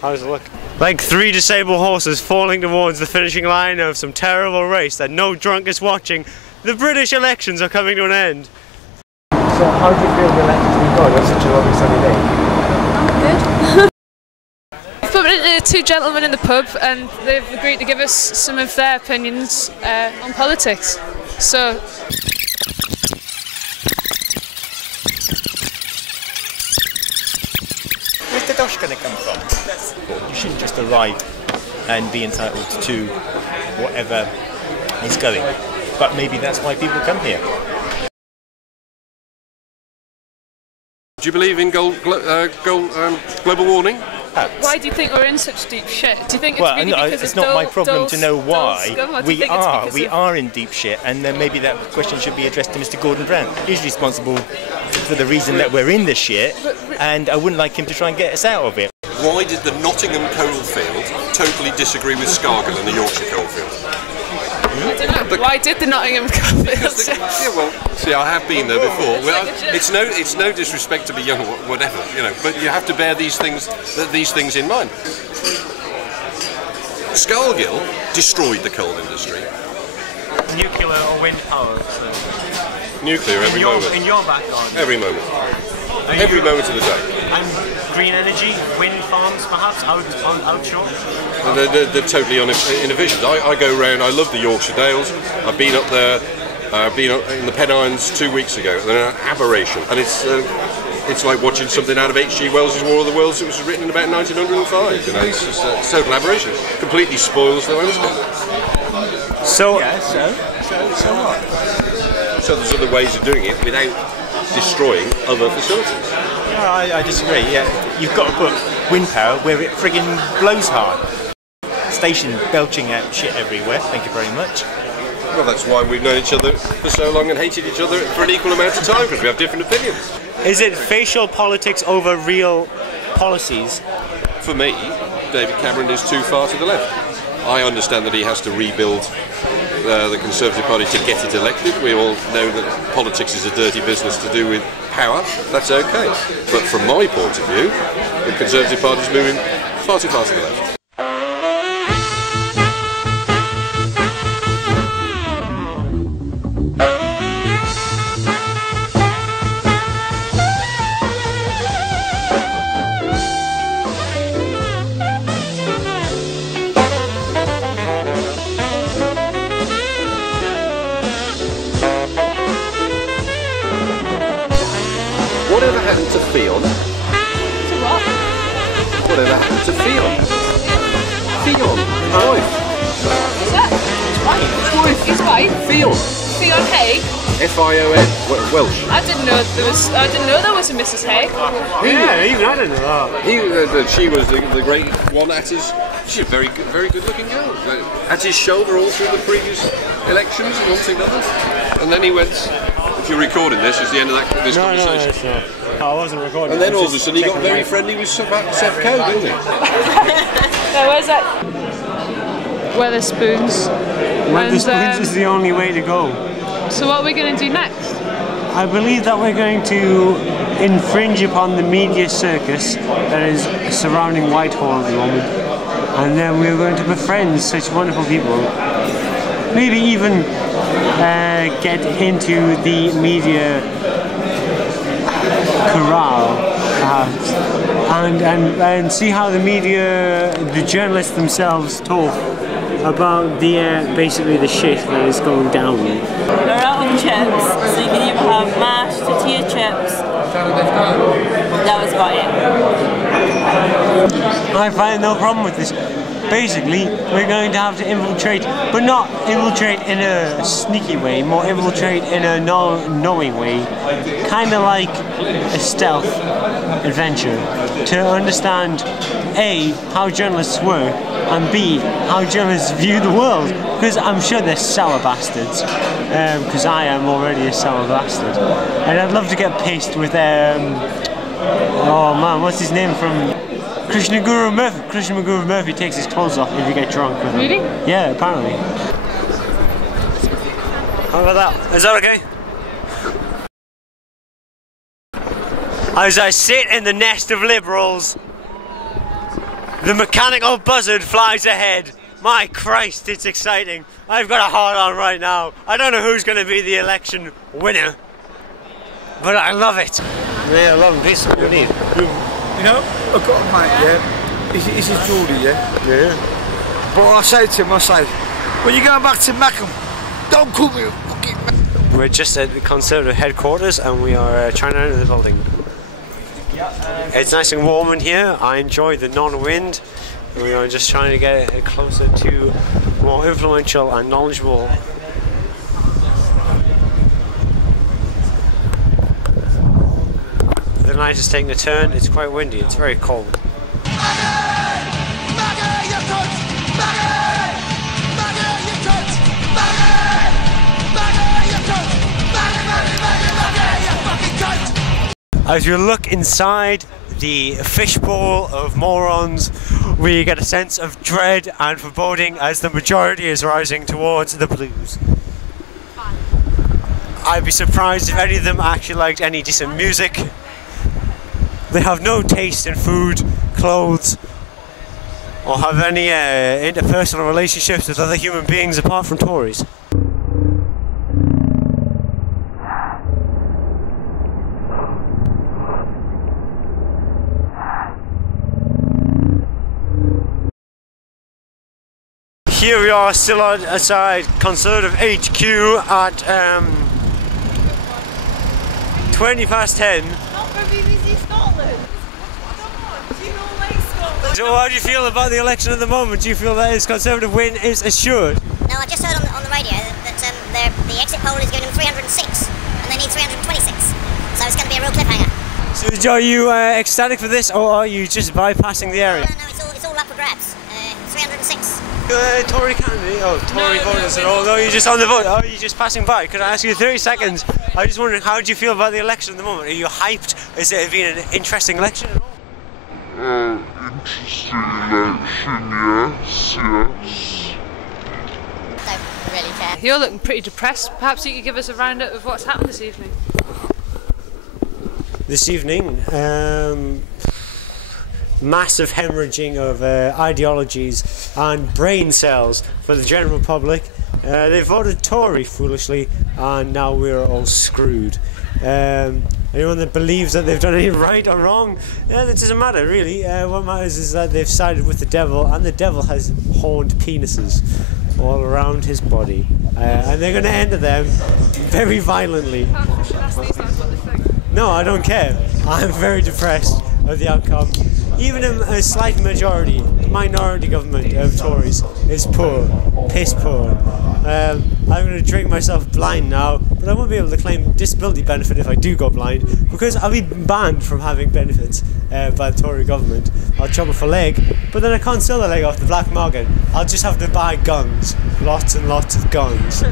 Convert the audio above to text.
How's it look? Like 3 disabled horses falling towards the finishing line of some terrible race that no drunk is watching. The British elections are coming to an end. So how do you feel the elections have been going on such a lovely sunny day? Good. We've bumped into 2 gentlemen in the pub and they've agreed to give us some of their opinions on politics. So Where's the dosh going to come from? You shouldn't just arrive and be entitled to whatever is going. But maybe that's why people come here. Do you believe in global warming? why do you think we're in such deep shit? Do you think it's well, really no, because it's of not my problem to know why we are in deep shit, and then maybe that question should be addressed to Mr. Gordon Brown. He's responsible for the reason that we're in this shit, and I wouldn't like him to try and get us out of it. Why did the Nottingham coalfield totally disagree with Scargill and the Yorkshire coalfield? I don't know. Why did the Nottingham coalfield? Yeah, well, see, I have been there before. Well, it's no disrespect to be young or whatever, you know, but you have to bear these things in mind. Scargill destroyed the coal industry. Nuclear or wind power? So. Nuclear every moment. In your backyard? Every moment. Every moment of the day. And green energy, wind farms perhaps, outshore? They're totally inefficient. I go around, I love the Yorkshire Dales. I've been up there, I've been up in the Pennines 2 weeks ago. They're an aberration. And it's like watching something out of H.G. Wells' War of the Worlds. It was written in about 1905. You know, it's just a total aberration. Completely spoils the landscape. So what? So there's other ways of doing it without destroying other facilities. No, I disagree. Yeah, you've got to put wind power where it friggin' blows hard. Station belching out shit everywhere. Thank you very much. Well, that's why we've known each other for so long and hated each other for an equal amount of time, because we have different opinions. Is it facial politics over real policies? For me, David Cameron is too far to the left. I understand that he has to rebuild the Conservative Party to get it elected. We all know that politics is a dirty business to do with power. That's okay. But from my point of view, the Conservative Party is moving far too far to the left. Whatever happened to Fion? To what? Whatever happened to Fion? Fion, wife. Who's that? Wife. His wife? Fion. Fion Haig? F-I-O-N. Welsh. I didn't know there was a Mrs. Haig. Yeah, even I didn't know that. She was the great one at his. She's a very good looking girl. At his shoulder all through the previous elections and one thing and another. And then he went. If you're recording this, it's the end of this conversation. No, I wasn't recording. And then all of a sudden he got very friendly with Seth Coe, didn't he? No, where's that? Weatherspoons. Weatherspoons is the only way to go. So what are we going to do next? I believe that we're going to infringe upon the media circus that is surrounding Whitehall at the moment. And then we're going to befriend such wonderful people. Maybe even get into the media corral, perhaps, and see how the media, the journalists themselves talk about basically the shit that is going down. They're out of chips, so you can either have mashed tortilla chips. That was about it. I find no problem with this. Basically, we're going to have to infiltrate, but not infiltrate in a sneaky way, more infiltrate in a knowing way, kind of like a stealth adventure, to understand A, how journalists work, and B, how journalists view the world, because I'm sure they're sour bastards, because I am already a sour bastard, and I'd love to get paced with, oh man, what's his name from... Krishna Guru Murphy takes his clothes off if you get drunk with him. Really? Yeah, apparently. How about that? Is that okay? As I sit in the nest of liberals The mechanical buzzard flies ahead. My Christ, it's exciting. I've got a heart on right now. I don't know who's going to be the election winner, but I love it. Yeah, I love him. Peace. What do you need? You know, I've got a mate, yeah. He's a Geordie, yeah? Yeah. But I say to him, when you going back to Mackham, don't call me a fucking... We're just at the Conservative headquarters and we are trying to enter the building. It's nice and warm in here. I enjoy the non-wind. We are just trying to get closer to more influential and knowledgeable. The night is taking a turn. It's quite windy. It's very cold. As you look inside the fishbowl of morons, we get a sense of dread and foreboding as the majority is rising towards the blues. I'd be surprised if any of them actually liked any decent music. They have no taste in food, clothes, or have any interpersonal relationships with other human beings apart from Tories. Here we are still outside Conservative HQ at 20 past 10. Not for BBC Scotland. Do you not like Scotland? So how do you feel about the election at the moment? Do you feel that his Conservative win is assured? No, I just heard on the radio that the exit poll is going to 306 and they need 326. So it's going to be a real cliffhanger. So are you ecstatic for this or are you just bypassing the area? No, it's all up for grabs. 306. Tory candidate? Oh, Tory voters and all. No, you're just on the vote. Oh, you're just passing by. Could I ask you 30 seconds? I was just wondering, how do you feel about the election at the moment? Are you hyped? Has it been an interesting election at all? Interesting election, yes. Don't really care. You're looking pretty depressed. Perhaps you could give us a roundup of what's happened this evening. This evening, massive hemorrhaging of ideologies and brain cells for the general public. They voted Tory foolishly and now we're all screwed. Anyone that believes that they've done anything right or wrong, that doesn't matter really. What matters is that they've sided with the devil, and the devil has horned penises all around his body, and they're going to enter them very violently. No, I don't care. I'm very depressed of the outcome. Even a slight minority government of Tories is poor, piss poor. I'm going to drink myself blind now, but I won't be able to claim disability benefit if I do go blind, because I'll be banned from having benefits by the Tory government. I'll chop off a leg, but then I can't sell the leg off the black market. I'll just have to buy guns, lots and lots of guns.